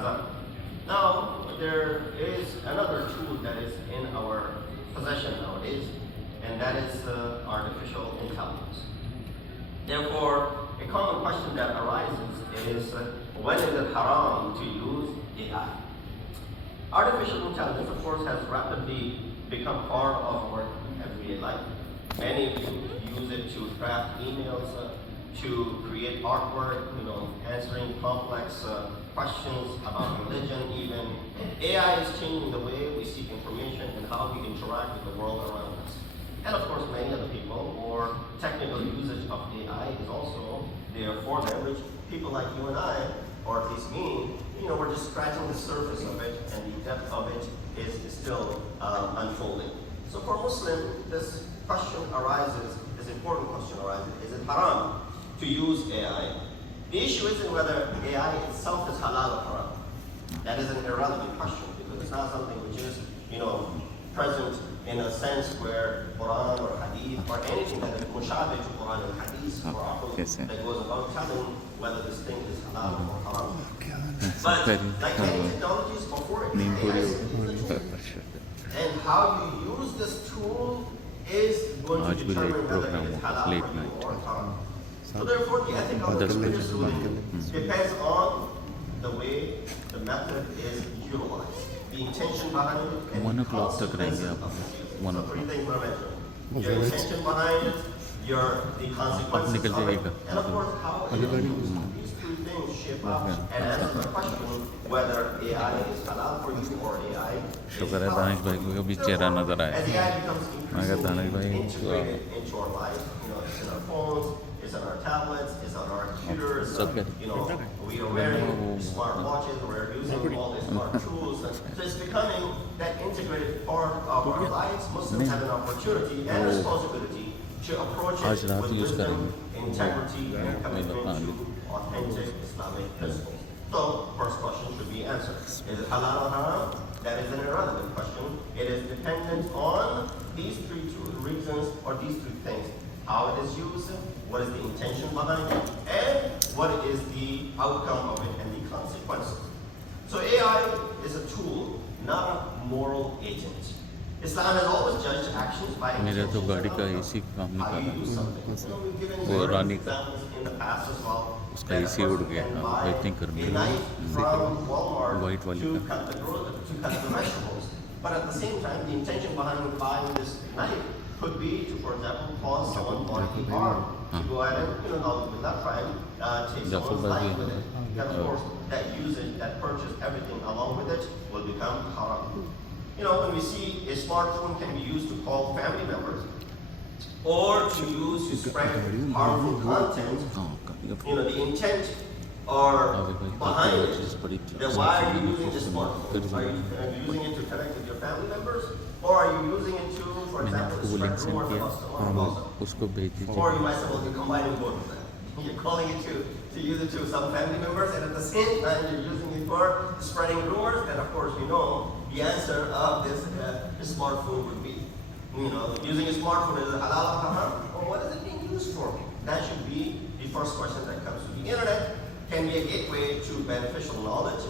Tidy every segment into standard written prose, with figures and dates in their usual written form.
Azan. Now, there is another tool that is in our possession nowadays, and that is artificial intelligence. Therefore, a common question that arises is, when is it haram to use AI? Artificial intelligence, of course, has rapidly become part of our everyday life. Many of you use it to draft emails, to create artwork, answering complex questions about religion even. AI is changing the way we seek information and how we interact with the world around us. And of course, many other people, or technical usage of AI is also there for them, which people like you and I, or at least me, we're just scratching the surface of it, and the depth of it is still unfolding. So for Muslim, this question arises, this important question arises, is it haram to use AI? The issue isn't whether AI itself is halal or haram. That is an irrelevant question, because it's not something which is, present in a sense where Quran or Hadith or anything that is mushabih to Quran and Hadith or Ahl that goes about telling whether this thing is halal or haram. But like many technologies before it, AI is a tool. And how you use this tool is going to determine whether it is halal for you or haram. So therefore, the ethic of the religious ruling depends on the way the method is utilized, the intention behind it, and the consequences of it. So three things were mentioned. Your intention behind it, the consequences of it, and of course how it is used. These three things shape up and answer the question whether AI is halal for you or AI is haram. As AI becomes increasingly integrated into our life, it's in our phones, it's on our tablets, it's on our computers, we are wearing smart watches, we're using all these smart tools. So it's becoming that integrated part of our lives. Muslims have an opportunity and responsibility to approach it with wisdom, integrity, and commitment to authentic Islamic principles. So, first question should be answered. Is it halal or haram? That is an irrelevant question. It is dependent on these three reasons or these three things. How it is used, what is the intention behind it, and what is the outcome of it and the consequences. So AI is a tool, not a moral agent. Islam has always judged actions by intentions and outcomes. How you do something. We've given examples in the past as well. उसका AC उड़ गया I think गर्मी White to cut the vegetables. But at the same time, the intention behind buying this knife could be to, for example, cause someone bodily harm. To go ahead and, with that crime, take someone's life with it. And of course, that usage, that purchase, everything along with it will become haram. When we see a smartphone can be used to call family members or to use to spread harmful content, the intent or behind it, then why are you using this smartphone? Are you using it to connect with your family members? Or are you using it to, for example, spread rumors about someone? Or you might say, well, you're combining both of them. You're calling it to use it to some family members, and at the same time, you're using it for spreading rumors, and of course, the answer of this smartphone would be, using a smartphone, is it halal or haram? Or what is it being used for? That should be the first question that comes to the internet. Can be a gateway to beneficial knowledge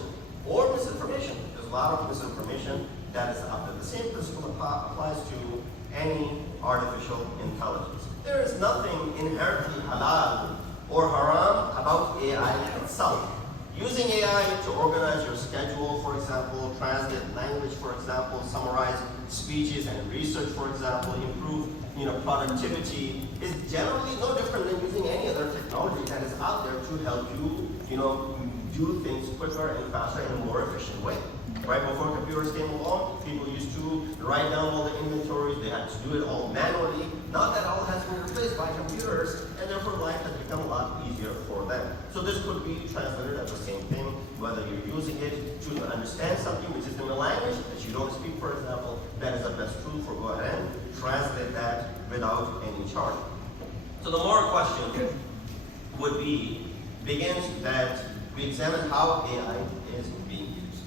or misinformation. There's a lot of misinformation that is out there. The same principle applies to any artificial intelligence. There is nothing inherently halal or haram about AI itself. Using AI to organize your schedule, for example, translate language, for example, summarize speeches and research, for example, improve productivity, is generally no different than using any other technology that is out there to help you, do things quicker and faster in a more efficient way. Right before computers came along, people used to write down all the inventories. They had to do it all manually. Now that all has been replaced by computers, and therefore life has become a lot easier for them. So this could be translated as the same thing, whether you're using it to understand something which is in a language that you don't speak, for example. That is the best tool for go ahead and translate that without any charge. So the moral question begins that we examine how AI is being used.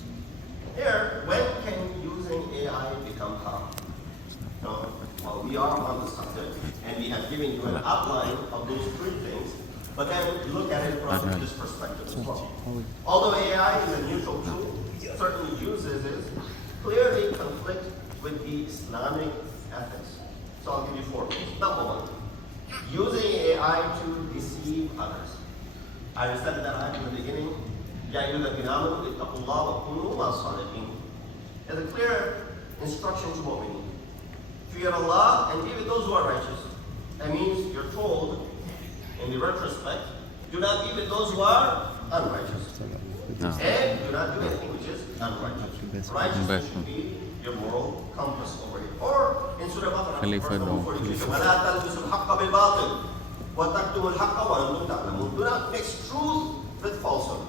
Here, when can using AI become haram? Well, we are on the subject, and we have given you an outline of those three things. But then look at it from this perspective as well. Although AI is a neutral tool, certainly uses it clearly conflict with the Islamic ethics. So I'll give you 4 things. Number 1, using AI to deceive others. I said that in the beginning. يَا أَيُّهَا الَّذِينَ آمَنُوا اتَّقُوا اللَّهَ وَكُونُوا مَعَ الصَّادِقِينَ. It's a clear instruction to what we need. Fear Allah and be with those who are righteous. That means you're told, in the retrospect, do not be with those who are unrighteous. And do not do anything which is unrighteous. Righteousness should be your moral compass over here. Or in Surah Baqarah, verse number 43, وَلَا تَلْبِسُوا الْحَقَّ بِالْبَاطِلِ وَتَكْتُمُوا الْحَقَّ وَأَنْتُمْ تَعْلَمُونَ. Do not mix truth with falsehood.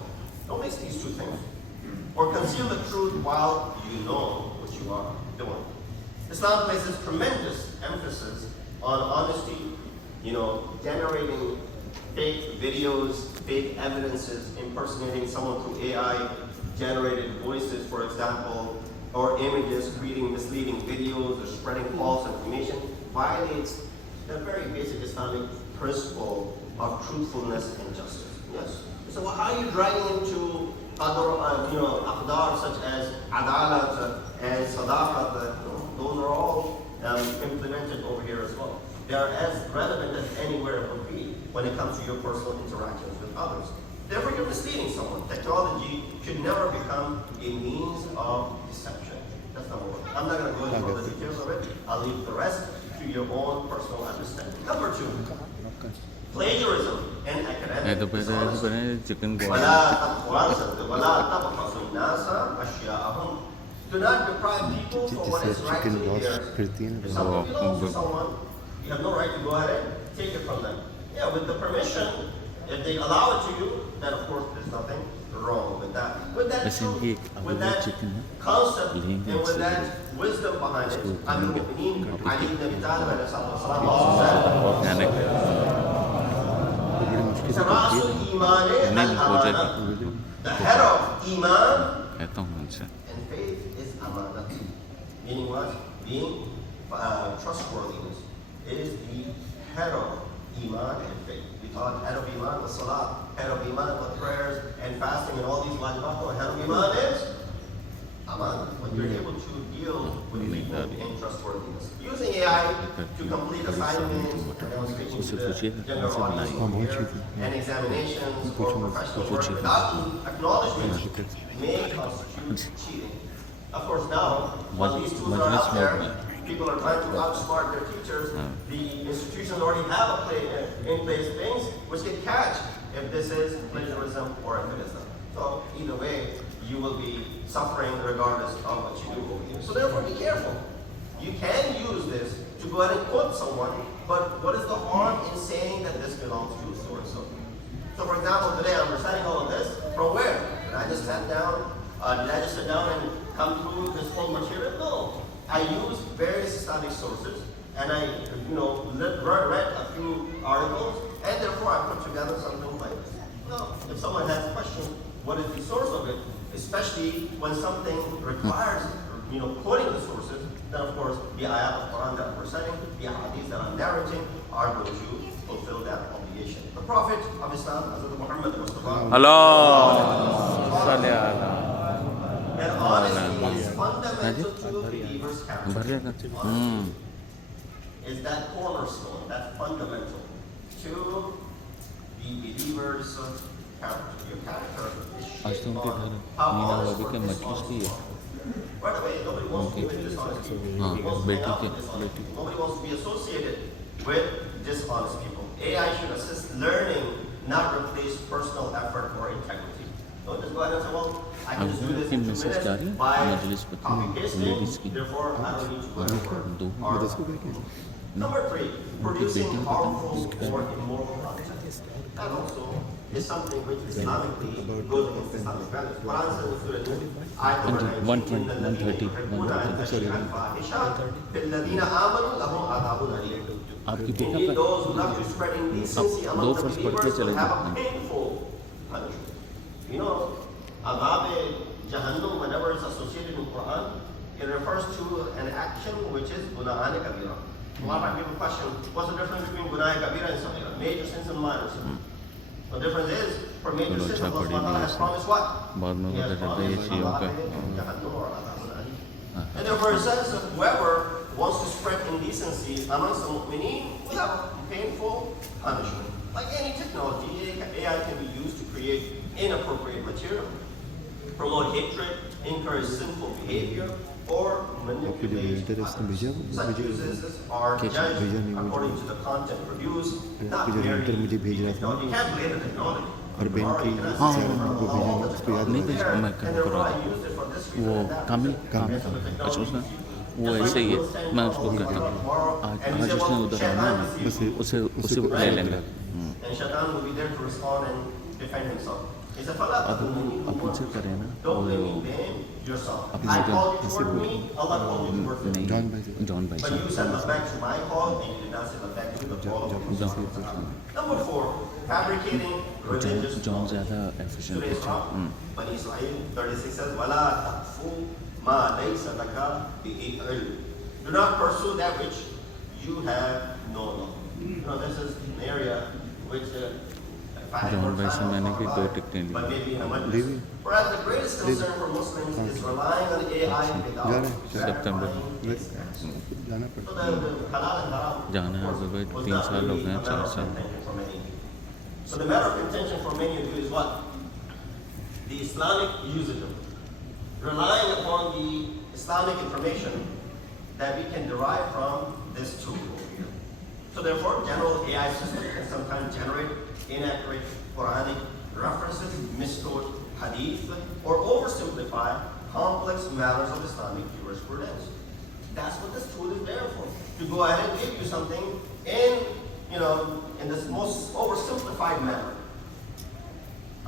Don't mix these two things. Or conceal the truth while you know what you are doing. Islam places tremendous emphasis on honesty, generating fake videos, fake evidences, impersonating someone through AI, generated voices, for example, or images, creating misleading videos, or spreading false information, violates the very basic Islamic principle of truthfulness and justice. Yes. So how are you dragging into aqdar such as adalat and sadaqat? Those are all implemented over here as well. They are as relevant as anywhere it would be when it comes to your personal interactions with others. Therefore, you're misleading someone. Technology should never become a means of deception. That's number 1. I'm not going to go into all the details of it. I'll leave the rest to your own personal understanding. Number 2, plagiarism and academic dishonesty. Do not deprive people for what is rightfully theirs. If something belongs to someone, you have no right to go ahead and take it from them. Yeah, with the permission, if they allow it to you, then of course there's nothing wrong with that. With that truth, with that concept, and with that wisdom behind it, Ahl-e-Bait, Ali ibn Abi Talib also said, the head of Iman and faith is amanat. Meaning what? Being trustworthiness is the head of Iman and faith. We thought head of Iman was salah, head of Iman was prayers and fasting and all these wajibat. Head of Iman is aman. When you're able to deal with people in trustworthiness. Using AI to complete assignments, and I was speaking to the general audience here, and examinations or professional work without acknowledgement may constitute cheating. Of course, now, when these tools are out there, people are trying to outsmart their teachers. The institutions already have in place things which can catch if this is plagiarism or if it isn't. So either way, you will be suffering regardless of what you do over here. So therefore, be careful. You can use this to go ahead and quote someone, but what is the harm in saying that this belongs to so-and-so? So for example, today I'm reciting all of this. From where? Did I just sit down? Did I just sit down and come through this whole material? No. I used various Islamic sources, and I, read a few articles, and therefore I put together something like this. No. If someone has questions, what is the source of it? Especially when something requires, quoting the sources, then of course the ayat of Quran that I'm reciting, the hadiths that I'm narrating are going to fulfill that obligation. The Prophet of Islam, Hazrat Muhammad Mustafa, that honesty is fundamental to the believer's character. Honesty is that cornerstone, that's fundamental to the believer's character. Your character is shaped on how honest or dishonest you are. By the way, nobody wants to be with dishonest people. Nobody wants to hang out with dishonest people. Nobody wants to be associated with dishonest people. AI should assist learning, not replace personal effort or integrity. Don't just go ahead and say, well, I can just do this in 2 minutes by copy-pasting, therefore I don't need to go to work. Number 3, producing harmful or immoral content. That also is something which Islamically goes against Islamic values. Quran says in Surah Nur, ayat number 19, those who love to spread indecency among the believers will have a painful punishment. Adab Jahannam, whenever it's associated in Quran, it refers to an action which is guna'an kabira. A lot of people question, what's the difference between guna'an kabira and saghira? Major sins and minor sins. The difference is, for major चलो sins, अच्छा Allah पढ़ी subhanahu wa ta'ala Lee has ऐसे promised what? बाद में He has पता चलता है promised ये चीज़ों का Jahannam or Adhabun Alim. हाँ, And therefore it says that whoever wants to spread indecency amongst the mu'mineen will have a painful punishment. Like any technology, AI can be used to create inappropriate material, promote hatred, encourage sinful behavior, or manipulate others. Such uses are judged according to the content produced, not merely the technology. You can't blame the technology. और बहन की salary को भेजा नहीं उसको याद नहीं नहीं भेजा मैं कर रहा था वो कामिल अच्छा उसने वो ऐसे ही है मैं उसको कहता हूँ आज उसने उधर आना है उसे उसे ले लेंगे And Shaitan will be there to respond and defend himself. He said, "Fala अब उनसे करें ना don't वो blame me, blame yourself. अपनी I जगह called you toward me, Allah called you toward me. नहीं जॉन भाई But you said look back to my call, and you did not say look back to the call of yourself." Number 4, fabricating religious John knowledge. ज़्यादा efficient Today's है Quran, Bani Israel 36 says, "Wala taqfu ma laysa laka bihi ilm." Do not pursue that which you have no knowledge. This is an area which John भाई से मैंने भी 2 टिकटें ली but maybe in a majlis. Whereas the greatest concern for Muslims is relying on AI without September. verifying its facts. जाना So पड़ता the halal and haram जाना है तो भाई was 3 not साल हो really गए a हैं 4 matter of साल contention for many people. So the matter of contention for many of you is what? The Islamic usage of it. Relying upon the Islamic information that we can derive from this tool over here. So therefore, general AI systems can sometimes generate inaccurate Quranic references, mistaught hadith, or oversimplify complex matters of Islamic jurisprudence. That's what this tool is there for. To go ahead and give you something in this most oversimplified manner.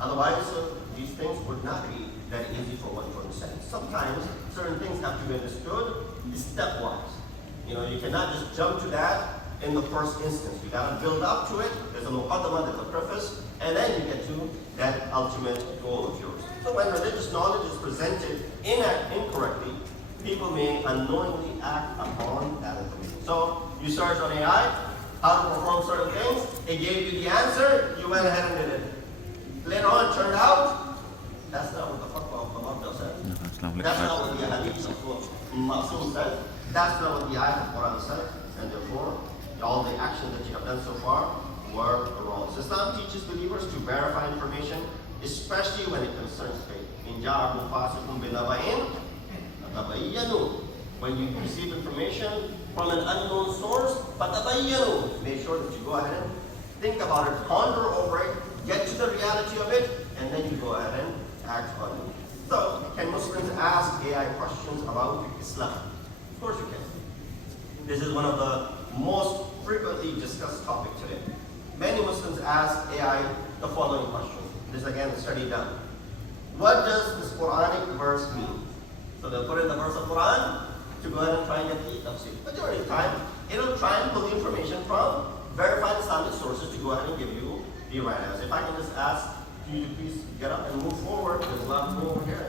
Otherwise, these things would not be that easy for one to understand. Sometimes certain things have to be understood stepwise. You cannot just jump to that in the first instance. You got to build up to it. There's a muqaddamah, there's a preface, and then you get to that ultimate goal of yours. So when religious knowledge is presented incorrectly, people may unknowingly act upon that information. So you search on AI, how to perform certain things, it gave you the answer, you went ahead and did it. Later on, it turned out, that's not what the fatwa of the Maqdam says. That's not what the hadith of Maqsum says. That's not what the ayat of Quran says. And therefore, all the actions that you have done so far were wrong. So Islam teaches believers to verify information, especially when it concerns faith. In ja'akum fasiqun binaba'in, fatabayyanu. When you receive information from an unknown source, fatabayyanu. Make sure that you go ahead and think about it, ponder over it, get to the reality of it, and then you go ahead and act on it. So, can Muslims ask AI questions about Islam? Of course you can. This is one of the most frequently discussed topic today. Many Muslims ask AI the following question. This is again a study done. What does this Quranic verse mean? So they'll put in the verse of Quran to go ahead and try and get the tafsir. Majority of the time, it'll try and pull the information from verified Islamic sources to go ahead and give you the right answer. If I can just ask you to please get up and move forward, there's a lot to go over here.